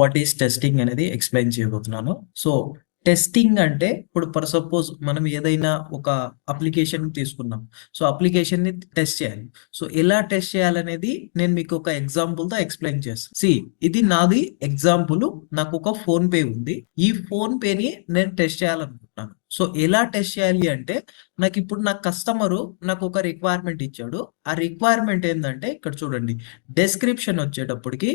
What is testing అనేది explain చేయబోతున్నాను. So, testing అంటే ఇప్పుడు ఫర్ సపోజ్ మనం ఏదైనా ఒక అప్లికేషన్ తీసుకున్నాం. సో, అప్లికేషన్‌ని టెస్ట్ చేయాలి. సో, ఎలా టెస్ట్ చేయాలనేది నేను మీకు ఒక ఎగ్జాంపుల్‌తో ఎక్స్‌ప్లెయిన్ చేస్తాను. ఇది నాది ఎగ్జాంపుల్. నాకొక ఫోన్‌పే ఉంది. ఈ ఫోన్‌పేని నేను టెస్ట్ చేయాలనుకుంటున్నాను. సో, ఎలా టెస్ట్ చేయాలి అంటే నాకిప్పుడు నా కస్టమరు నాకొక రిక్వైర్మెంట్ ఇచ్చాడు. ఆ రిక్వైర్మెంట్ ఏందంటే ఇక్కడ చూడండి. డిస్క్రిప్షన్ వచ్చేటప్పటికి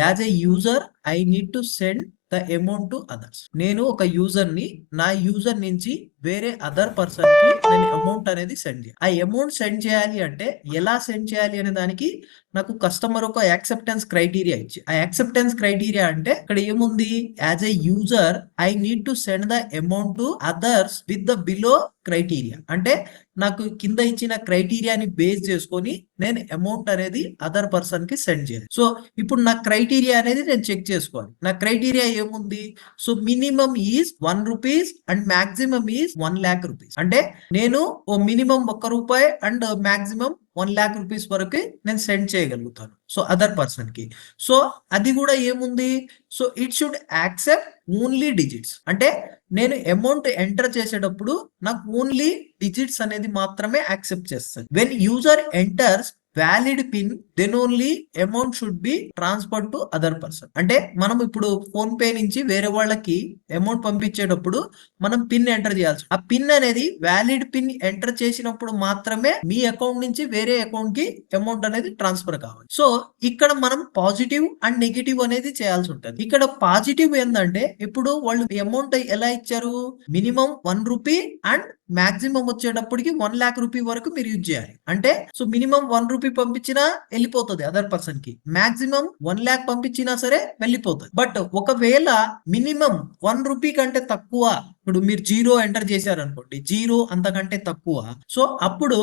as a user I need to send the amount to others. నేను ఒక యూజర్‌ని నా యూజర్ నుంచి వేరే అదర్ పర్సన్‌కి నేను అమౌంట్ అనేది సెండ్ చేయాలి. ఆ అమౌంట్ సెండ్ చేయాలి అంటే ఎలా సెండ్ చేయాలి అనే దానికి నాకు కస్టమర్ ఒక యాక్సెప్టెన్స్ క్రైటీరియా ఇచ్చి ఆ యాక్సెప్టెన్స్ క్రైటీరియా అంటే ఇక్కడ ఏముంది as a user I need to send the amount to others with the below criteria. అంటే నాకు కింద ఇచ్చిన క్రైటీరియాని బేస్ చేసుకొని నేను అమౌంట్ అనేది అదర్ పర్సన్ కి సెండ్ చేయాలి. సో ఇప్పుడు నా క్రైటీరియా అనేది నేను చెక్ చేసుకోవాలి. నా క్రైటీరియా ఏముంది? So minimum is 1 rupees and maximum is 1 lakh rupees. అంటే నేను ఓ minimum ₹1 and maximum 1 lakh rupees వరకు నేను సెండ్ చేయగలుగుతాను. సో అదర్ పర్సన్ కి. సో అది కూడా ఏముంది? So it should accept only digits. అంటే నేను అమౌంట్ ఎంటర్ చేసేటప్పుడు నాకు ఓన్లీ డిజిట్స్ అనేది మాత్రమే యాక్సెప్ట్ చేస్తుంది. When user enters valid pin then only amount should be transfer to other person. అంటే మనం ఇప్పుడు ఫోన్ పే నుంచి వేరే వాళ్ళకి అమౌంట్ పంపించేటప్పుడు మనం పిన్ ఎంటర్ చేయాల్సి. ఆ పిన్ అనేది వ్యాలిడ్ పిన్ ఎంటర్ చేసినప్పుడు మాత్రమే మీ అకౌంట్ నుంచి వేరే అకౌంట్ కి అమౌంట్ అనేది ట్రాన్స్ఫర్ కావాలి. సో ఇక్కడ మనం పాజిటివ్ అండ్ నెగిటివ్ అనేది చేయాల్సి ఉంటుంది. ఇక్కడ పాజిటివ్ ఏంటంటే ఇప్పుడు వాళ్ళు అమౌంట్ ఎలా ఇచ్చారు? మినిమం 1 రూపీ అండ్ మాక్సిమం వచ్చేటప్పటికి 1 lakh రూపీ వరకు మీరు యూజ్ చేయాలి. అంటే సో మినిమం 1 రూపీ పంపించినా వెళ్ళిపోతుంది అదర్ పర్సన్ కి. మాక్సిమం 1 lakh పంపించినా సరే వెళ్ళిపోతుంది. బట్ ఒకవేళ మినిమం 1 రూపీ కంటే తక్కువ, ఇప్పుడు మీరు 0 ఎంటర్ చేశారు అనుకోండి, 0 అంతకంటే తక్కువ, సో అప్పుడు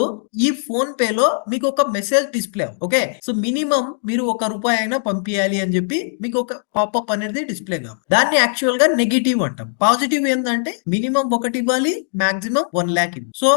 ఈ ఫోన్ పే లో మీకు ఒక message display. Okay, so minimum మీరు ₹1 అయినా పంపించాలి అని చెప్పి మీకు ఒక పాపప్ అనేది డిస్ప్లే కావాలి. దాన్ని యాక్చువల్ గా నెగిటివ్ అంటాం. పాజిటివ్ ఏంటంటే మినిమం 1 ఇవ్వాలి, మాక్సిమం 1 lakh ఇవ్వాలి. సో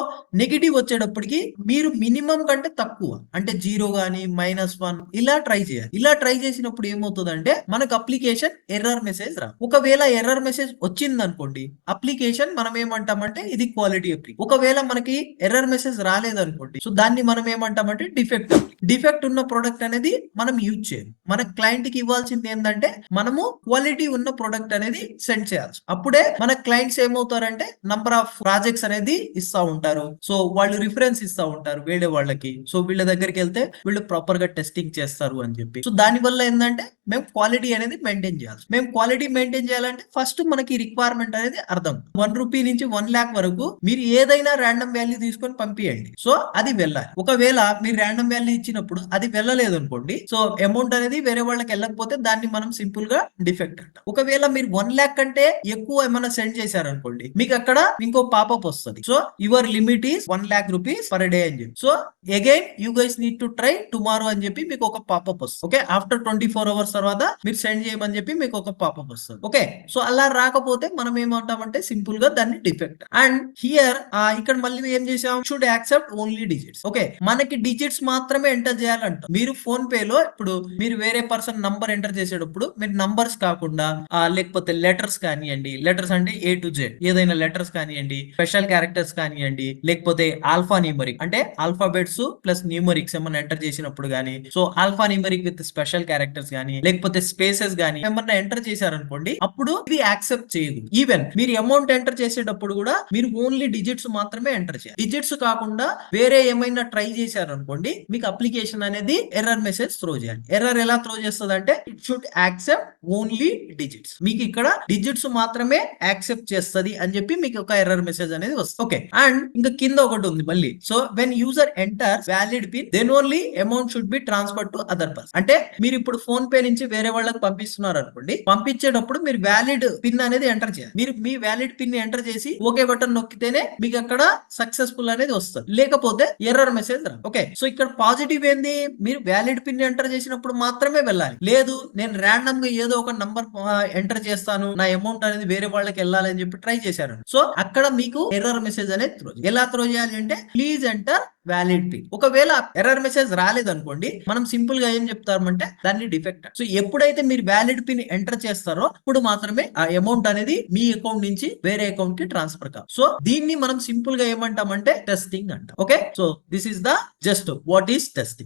నెగిటివ్ వచ్చేటప్పటికి మీరు మినిమం కంటే తక్కువ అంటే 0 గానీ -1 ఇలా ట్రై చేయాలి. ఇలా ట్రై చేసినప్పుడు ఏమవుతుందంటే మనకు అప్లికేషన్ ఎర్రర్ మెసేజ్ రా. ఒకవేళ ఎర్రర్ మెసేజ్ వచ్చింది అనుకోండి, అప్లికేషన్ మనం ఏమంటామంటే ఇది క్వాలిటీ అప్లికేషన్. ఒకవేళ మనకి ఎర్రర్ మెసేజ్ రాలేదనుకోండి, సో దాన్ని మనం ఏమంటామంటే డిఫెక్ట్. డిఫెక్ట్ ఉన్న ప్రొడక్ట్ అనేది మనం యూజ్ చేయాలి. మన క్లయింట్ కి ఇవ్వాల్సింది ఏంటంటే మనము క్వాలిటీ ఉన్న ప్రొడక్ట్ అనేది సెండ్ చేయాలి. అప్పుడే మన క్లయింట్స్ ఏమవుతారంటే నంబర్ ఆఫ్ ప్రాజెక్ట్స్ అనేది ఇస్తా ఉంటారు. సో వాళ్ళు రిఫరెన్స్ ఇస్తా ఉంటారు వేరే వాళ్ళకి. సో వీళ్ళ దగ్గరికి వెళ్తే వీళ్ళు ప్రాపర్ గా టెస్టింగ్ చేస్తారు అని చెప్పి. సో దాని వల్ల ఏంటంటే మేము క్వాలిటీ అనేది మెయింటైన్ చేయాలి. మేము క్వాలిటీ మెయింటైన్ చేయాలంటే ఫస్ట్ మనకి రిక్వైర్మెంట్ అనేది అర్థం. 1 రూపీ నుంచి 1 lakh వరకు మీరు ఏదైనా ర్యాండమ్ వాల్యూ తీసుకొని పంపియండి. సో అది వెళ్ళాలి. ఒకవేళ మీరు ర్యాండమ్ వాల్యూ ఇచ్చినప్పుడు అది వెళ్ళలేదు అనుకోండి, సో అమౌంట్ అనేది వేరే వాళ్ళకి వెళ్ళకపోతే దాన్ని మనం సింపుల్ గా డిఫెక్ట్ అంటాం. ఒకవేళ మీరు 1 lakh కంటే ఎక్కువ ఏమైనా సెండ్ చేశారు అనుకోండి, మీకు అక్కడ ఇంకో పాపప్ వస్తుంది. So your limit is 1 lakh rupees per day అని చెప్పి. So again you guys need to try tomorrow అని చెప్పి మీకు ఒక పాపప్ వస్తుంది. ఓకే, ఆఫ్టర్ 24 hours తర్వాత మీరు సెండ్ చేయమని చెప్పి మీకు ఒక పాపప్ వస్తుంది. ఓకే, సో అలా రాకపోతే మనం ఏమంటామంటే సింపుల్ గా దాన్ని డిఫెక్ట్. అండ్ హియర్ ఇక్కడ మళ్ళీ ఏం చేసాం? Should accept only digits. Okay, మనకి డిజిట్స్ మాత్రమే ఎంటర్ చేయాలంట. మీరు ఫోన్ పే లో ఇప్పుడు మీరు వేరే పర్సన్ నంబర్ ఎంటర్ చేసేటప్పుడు మీరు నంబర్స్ కాకుండా లేకపోతే లెటర్స్ కానివ్వండి, లెటర్స్ అంటే A to Z ఏదైనా లెటర్స్ కానివ్వండి, స్పెషల్ క్యారెక్టర్స్ కానివ్వండి, లేకపోతే ఆల్ఫా న్యూమరిక్ అంటే ఆల్ఫాబెట్స్ ప్లస్ న్యూమరిక్స్ ఏమన్నా ఎంటర్ చేసినప్పుడు గానీ, so alpha numeric with special characters గానీ, లేకపోతే స్పేసెస్ గానీ ఏమన్నా ఎంటర్ చేశారనుకోండి, అప్పుడు ఇది యాక్సెప్ట్ చేయదు. ఈవెన్ మీరు అమౌంట్ ఎంటర్ చేసేటప్పుడు కూడా మీరు ఓన్లీ డిజిట్స్ మాత్రమే ఎంటర్ చేయాలి. డిజిట్స్ కాకుండా వేరే ఏమైనా ట్రై చేశారనుకోండి, మీకు అప్లికేషన్ అనేది ఎర్రర్ మెసేజ్ త్రో చేయాలి. ఎర్రర్ ఎలా త్రో చేస్తుంది అంటే it should accept only digits. మీకు ఇక్కడ డిజిట్స్ మాత్రమే యాక్సెప్ట్ చేస్తుంది అని చెప్పి మీకు ఒక ఎర్రర్ మెసేజ్ అనేది వస్తుంది. ఓకే, అండ్ ఇంకా కింద ఒకటి ఉంది మళ్ళీ. So when user enters valid pin then only amount should be transfer to other person. అంటే మీరు ఇప్పుడు ఫోన్ పే నుంచి వేరే వాళ్ళకి పంపిస్తున్నారు అనుకోండి, పంపించేటప్పుడు మీరు వ్యాలిడ్ పిన్ అనేది ఎంటర్ చేయాలి. మీరు మీ వ్యాలిడ్ పిన్ ఎంటర్ చేసి ఓకే బటన్ నొక్కితేనే మీకు అక్కడ సక్సెస్ఫుల్ అనేది వస్తుంది, లేకపోతే ఎర్రర్ మెసేజ్ రా. ఓకే, సో ఇక్కడ పాజిటివ్ ఏంది? మీరు వ్యాలిడ్ పిన్ ఎంటర్ చేసినప్పుడు మాత్రమే వెళ్ళాలి. లేదు నేను ర్యాండమ్ గా ఏదో ఒక నంబర్ ఎంటర్ చేస్తాను, నా అమౌంట్ అనేది వేరే వాళ్ళకి వెళ్ళాలని చెప్పి ట్రై చేశారు, సో అక్కడ మీకు ఎర్రర్ మెసేజ్ అనేది త్రో. ఎలా త్రో చేయాలి అంటే ప్లీజ్ ఎంటర్ వ్యాలిడ్ పిన్. ఒకవేళ ఎర్రర్ మెసేజ్ రాలేదనుకోండి, మనం సింపుల్ గా ఏం చెప్తామంటే దాన్ని డిఫెక్ట్. సో ఎప్పుడైతే మీరు వ్యాలిడ్ పిన్ ఎంటర్ చేస్తారో అప్పుడు మాత్రమే ఆ అమౌంట్ అనేది మీ అకౌంట్ నుంచి వేరే అకౌంట్ కి ట్రాన్స్ఫర్ కాదు. సో దీన్ని మనం సింపుల్ గా ఏమంటామంటే టెస్టింగ్ అంటాం. Okay, so this is the just what is testing.